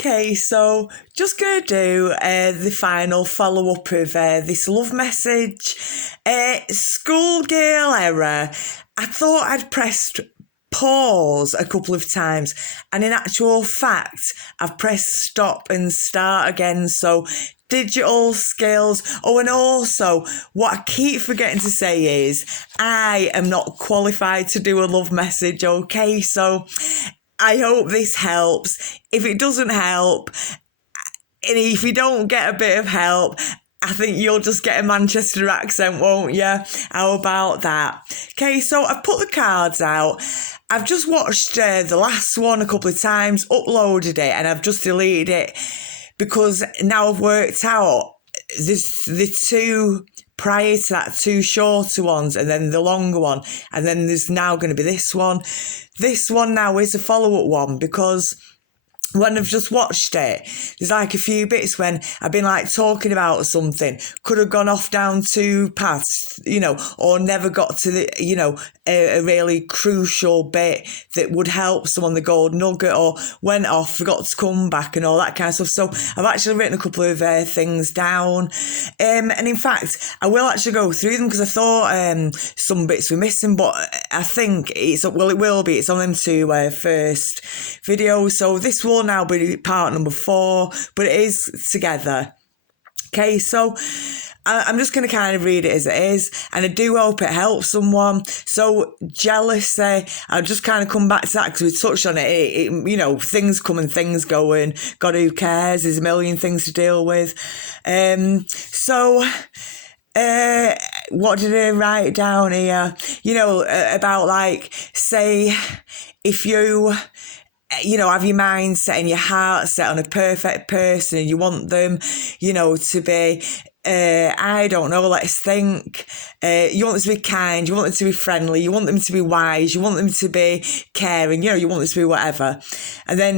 Okay, so just going to do the final follow-up of this love message. Schoolgirl error. I thought I'd pressed pause a couple of times, and in actual fact, I've pressed stop and start again. So digital skills. Oh, and also what I keep forgetting to say is I am not qualified to do a love message. Okay, so I hope this helps. If it doesn't help, and if you don't get a bit of help, I think you'll just get a Manchester accent, won't you? How about that? Okay, so I've put the cards out. I've just watched the last one a couple of times, uploaded it, and I've just deleted it because now I've worked out there's the two prior to that, two shorter ones, and then the longer one, and then there's now going to be this one. This one now is a follow-up one because when I've just watched it, there's like a few bits when I've been like talking about something, could have gone off down two paths, or never got to the, a really crucial bit that would help someone, the gold nugget, or went off, forgot to come back and all that kind of stuff. So I've actually written a couple of things down. And in fact, I will actually go through them because I thought some bits were missing, but I think it will be. It's on them two first videos. So this will now be part number 4, but it is together. Okay, so I'm just going to kind of read it as it is, and I do hope it helps someone. So jealousy, I'll just kind of come back to that because we touched on it. Things come and things go, and God, who cares? There's a million things to deal with. What did I write down here? About like, say, if you have your mind set and your heart set on a perfect person and you want them, to be, I don't know, let's think, you want them to be kind, you want them to be friendly, you want them to be wise, you want them to be caring, you want them to be whatever. And then,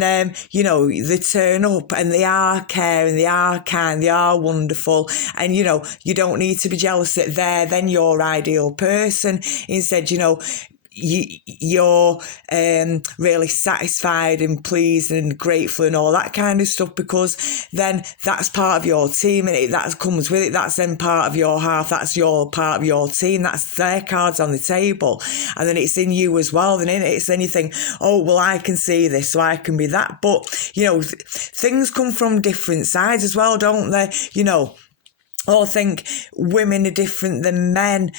they turn up and they are caring, they are kind, they are wonderful. And, you don't need to be jealous that they're then your ideal person. Instead, you're really satisfied and pleased and grateful and all that kind of stuff, because then that's part of your team and that comes with it. That's then part of your half. That's your part of your team. That's their cards on the table. And then it's in you as well. Then it's then you think, oh, well, I can see this, so I can be that. But, things come from different sides as well, don't they? Or think women are different than men.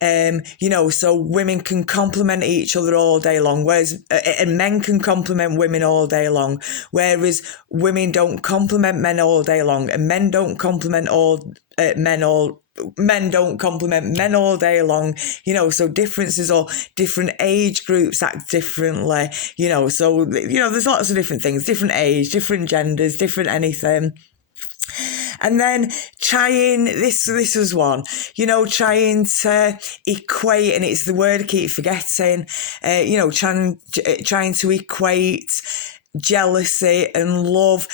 So women can compliment each other all day long, whereas and men can compliment women all day long, whereas women don't compliment men all day long, and men don't compliment men don't compliment men all day long, so differences, or different age groups act differently, so, there's lots of different things, different age, different genders, different anything. And then this was one, trying to equate, and it's the word I keep forgetting, trying to equate jealousy and love,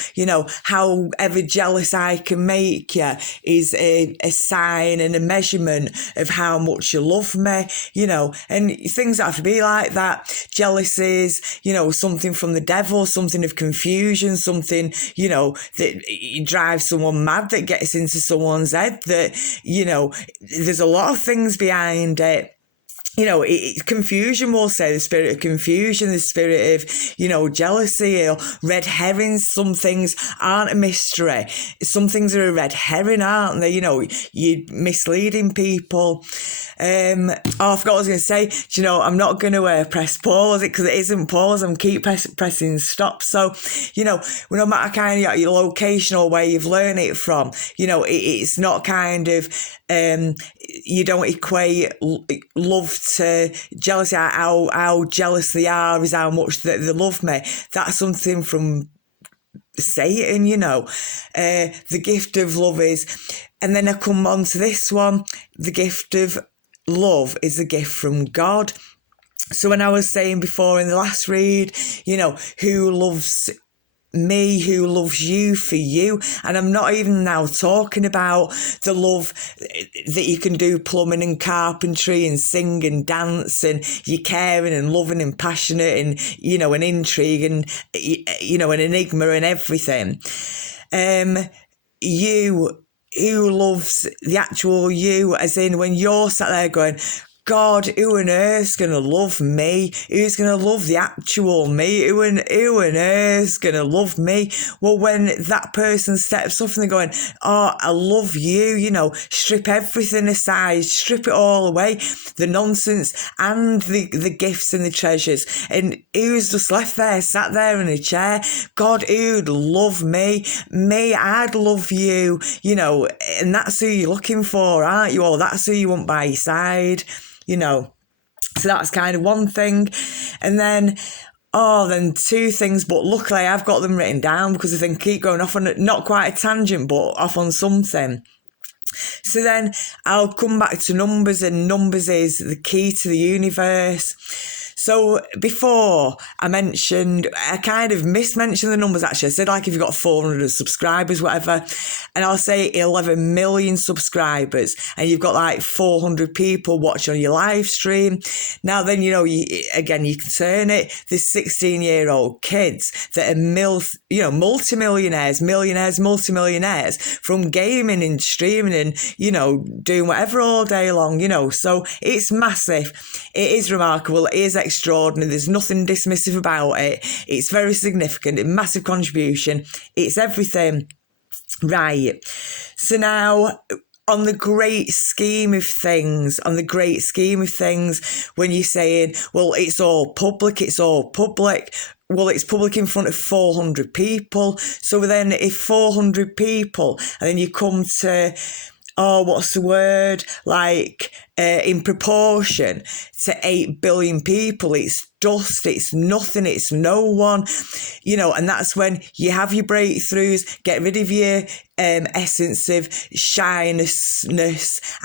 however jealous I can make you is a sign and a measurement of how much you love me, and things have to be like that. Jealousy is, something from the devil, something of confusion, something, that drives someone mad, that gets into someone's head, that, there's a lot of things behind it. Confusion, we'll say, the spirit of confusion, the spirit of, jealousy, or red herrings. Some things aren't a mystery. Some things are a red herring, aren't they? You're misleading people. I forgot what I was going to say. I'm not going to press pause because it isn't pause. I'm keep pressing stop. So, no matter kind of your location or where you've learned it from, it's not kind of, you don't equate love to jealousy. How jealous they are is how much they love me. That's something from Satan, the gift of love is. And then I come on to this one. The gift of love is a gift from God. So when I was saying before in the last read, who loves me who loves you for you. And I'm not even now talking about the love that you can do plumbing and carpentry and sing and dance, and you're caring and loving and passionate and, you know, an intrigue and, you know, an enigma and everything. You who loves the actual you, as in when you're sat there going, God, who on earth's going to love me? Who's going to love the actual me? Who on earth's going to love me? Well, when that person steps up and they're going, oh, I love you, you know, strip everything aside, strip it all away, the nonsense and the gifts and the treasures. And who's just left there, sat there in a chair? God, who'd love me? Me, I'd love you, you know, and that's who you're looking for, aren't you? Or that's who you want by your side. You know, so that's kind of one thing. And then, then two things, but luckily I've got them written down because I think keep going off on, not quite a tangent, but off on something. So then I'll come back to numbers, and numbers is the key to the universe. So before I kind of mismentioned the numbers actually. I said like if you've got 400 subscribers, whatever, and I'll say 11 million subscribers and you've got like 400 people watching on your live stream. Now then, you know, you can turn it. There's 16-year-old kids that are multimillionaires, millionaires, multimillionaires from gaming and streaming and, you know, doing whatever all day long, you know. So it's massive. It is remarkable. It is extraordinary. There's nothing dismissive about it. It's very significant, a massive contribution. It's everything. Right. So now, on the great scheme of things, when you're saying, well, it's all public, well, it's public in front of 400 people. So then if 400 people, and then you come to, what's the word? Like, in proportion to 8 billion people, it's dust, it's nothing, it's no one, you know, and that's when you have your breakthroughs, get rid of your essence of shyness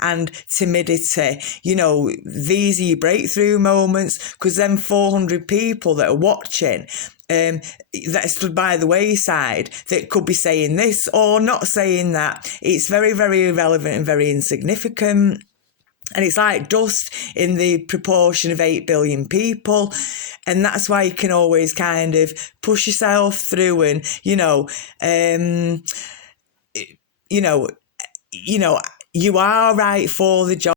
and timidity. You know, these are your breakthrough moments, because then 400 people that are watching, that stood by the wayside, that could be saying this or not saying that. It's very, very irrelevant and very insignificant. And it's like dust in the proportion of 8 billion people. And that's why you can always kind of push yourself through and, you know, you are right for the job.